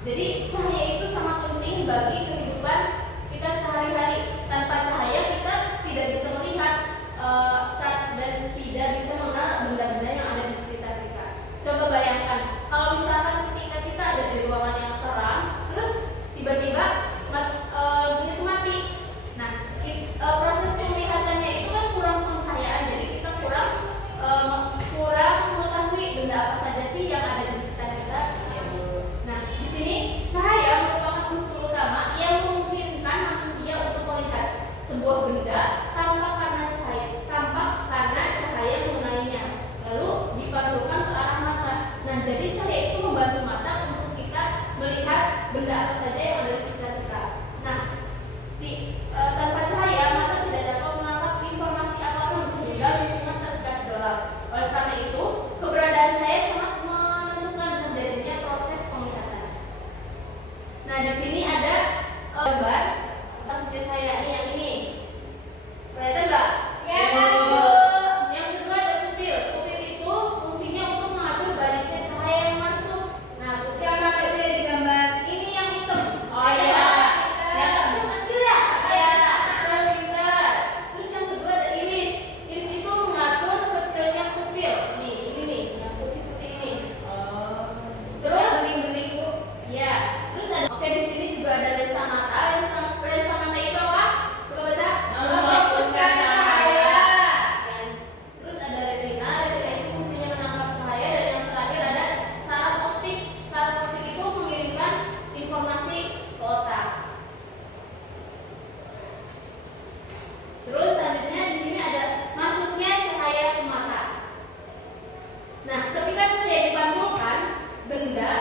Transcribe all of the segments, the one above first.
Jadi cahaya itu sangat penting bagi kehidupan kita sehari-hari. Tanpa cahaya kita tidak bisa melihat dan tidak bisa mengenal benda-benda yang ada di sekitar kita. Coba bayangkan, kalau misalkan ketika kita ada di ruangan yang terang, terus tiba-tiba lampunya itu mati. Nah, proses penglihatannya itu kan kurang pencahayaan, jadi kita kurang mengetahui benda apa saja sih yang ada di sekitar kita. Nah, di sini cahaya merupakan unsur utama yang memungkinkan manusia untuk melihat sebuah benda tampak karena cahaya mengenainya, lalu dipantukan ke arah mata. Nah, jadi cahaya itu membantu mata untuk kita melihat benda apa saja yang ada di sekitar kita. Nah, tanpa cahaya mata tidak dapat menangkap informasi apapun sehingga lingkungan terlihat gelap. Oleh karena itu, keberadaan cahaya sangat menentukan terjadinya proses penglihatan. Nah, di sini ada gambar seperti saya ini yang ini. Kelihatan nggak? Ya. Yang kedua ada pupil. Pupil itu fungsinya untuk mengatur banyaknya cahaya yang masuk. Nah, pupil yang mana itu yang digambar? Ini yang hitam. Oh iya. Yang kecil-kecil ya? Iya, pintar. Terus yang kedua ada iris. Iris itu mengatur kecilnya pupil. Nih, ini nih, yang putih-putih ini. Terus bening-bening Bu. Iya. Terus ada. Oke, di sini juga ada lensa mata. Lensa mata itu apa? Coba baca. Menghapuskan cahaya. Terus ada retina. Retina itu fungsinya menangkap cahaya, dan yang terakhir ada saraf optik. Saraf optik itu mengirimkan informasi ke otak. Terus selanjutnya di sini ada masuknya cahaya ke mata. Nah, ketika cahaya dipantulkan benda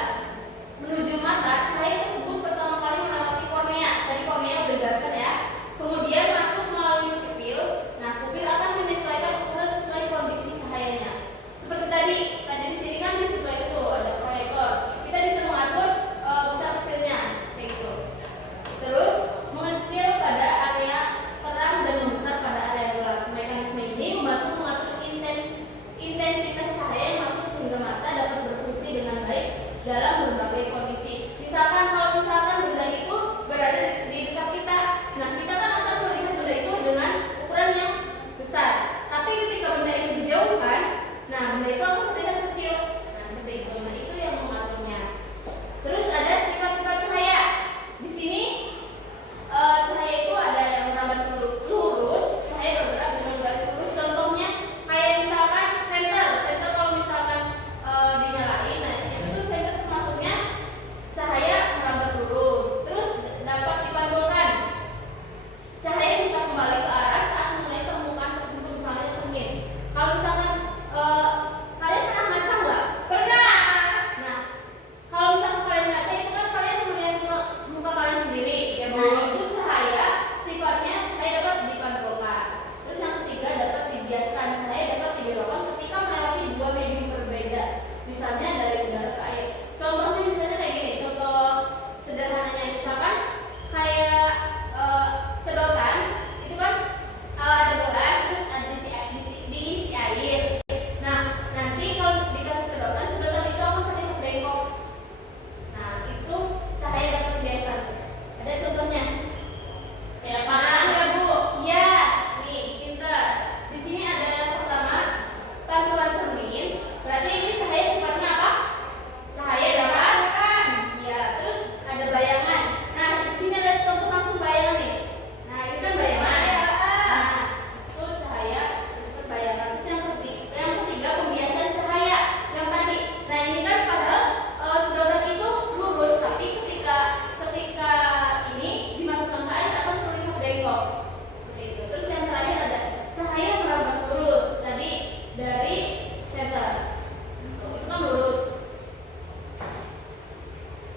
menuju mata, cahaya tersebut pertama kali melewati kornea. Tadi kornea udah jelaskan ya. Kemudian masuk melalui pupil. Nah, pupil akan menyesuaikan ukuran sesuai kondisi cahayanya. Seperti tadi di sini kan disesuaikan tuh, ada proyektor. Kita bisa mengatur besar kecilnya kayak gitu. Terus mengecil pada area terang dan membesar pada area gelap. Mekanisme ini membantu mengatur intensitas cahaya yang masuk sehingga mata dapat berfungsi dengan baik dalam berbagai kondisi. Kalau misalkan benda itu berada di dekat kita, nah kita kan akan melihat benda itu dengan ukuran yang besar. Tapi ketika benda itu dijauhkan, nah benda itu akan terlihat kecil. Nah, seperti itu. Nah, itu yang mengaturnya. Terus ada sifat-sifat cahaya. Di sini cahaya itu ada yang merambat lurus, cahaya bergerak dengan garis lurus. Contohnya kayak misalkan senter kalau misalkan dinyalain, nah itu tuh senter termasuknya cahaya merambat lurus. Terus dapat dipantulkan. Cahaya bisa kembali ke arah saat mengenai permukaan tertentu, misalnya cermin. Kalau misalkan kalian pernah ngaca nggak? Pernah. Nah, kalau misalkan kalian ngaca itu kan kalian melihat muka kalian sendiri. Ya, Bu. Nah, itu cahaya sifatnya cahaya dapat dipantulkan. Terus yang ketiga dapat dibiaskan. Cahaya dapat dibelokkan ketika melewati dua medium berbeda. Misalnya dari udara ke air. Contohnya misalnya kayak gini. Contoh sederhananya misalkan kayak sedotan itu kan ada gelas terus ada diisi air. Nah, nanti kalau dikasih sedotan itu akan terlihat bengkok. Nah, itu cahaya dapat dibiaskan. Ada contohnya? Kayak panah ya, Bu. Iya, nih, pintar. Di sini ada yang pertama, pantulan cermin. Berarti ini cahaya sifatnya apa? Cahaya dapat. Iya, terus ada bayangan. Nah, di sini ada contoh langsung bayangan nih. Nah, ini kan bayangan. Nah, itu cahaya disebut bayangan. Terus yang ketiga pembiasan cahaya yang tadi. Nah, ini kan padahal sedotan itu lurus, tapi ketika ini dimasukkan ke air akan terlihat bengkok. Seperti itu. Terus yang terakhir ada cahaya merambat lurus. Tadi dari center. Itu kan lurus.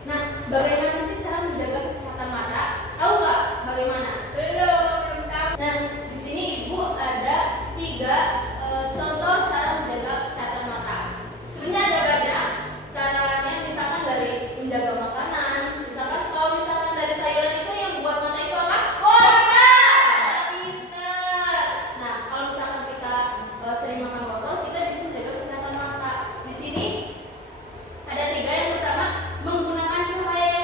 Nah, bagaimana sih cara menjaga kesehatan mata? Tahu nggak bagaimana? Belum tahu. Nah, di sini Ibu ada 3 contoh cara menjaga kesehatan mata. Sebenarnya ada banyak caranya, misalkan dari menjaga makanan, misalkan kalau misalkan dari sayuran itu yang buat mata itu apa? Wortel. Pinter. Nah, kalau misalkan kita sering makan wortel, kita bisa menjaga kesehatan mata. Di sini ada 3. Yang pertama, menggunakan cahaya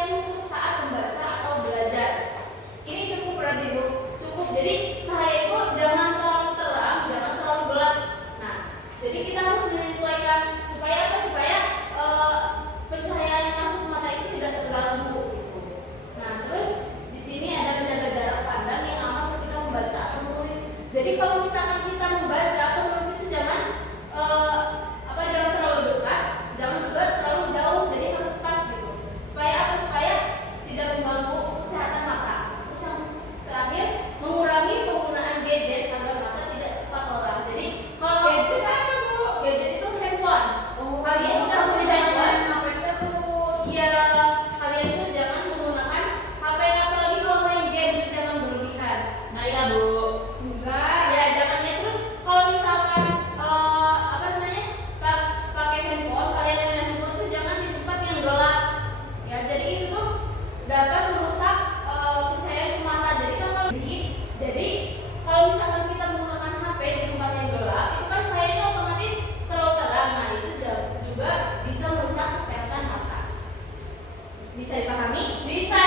Bisa dipahami? Bisa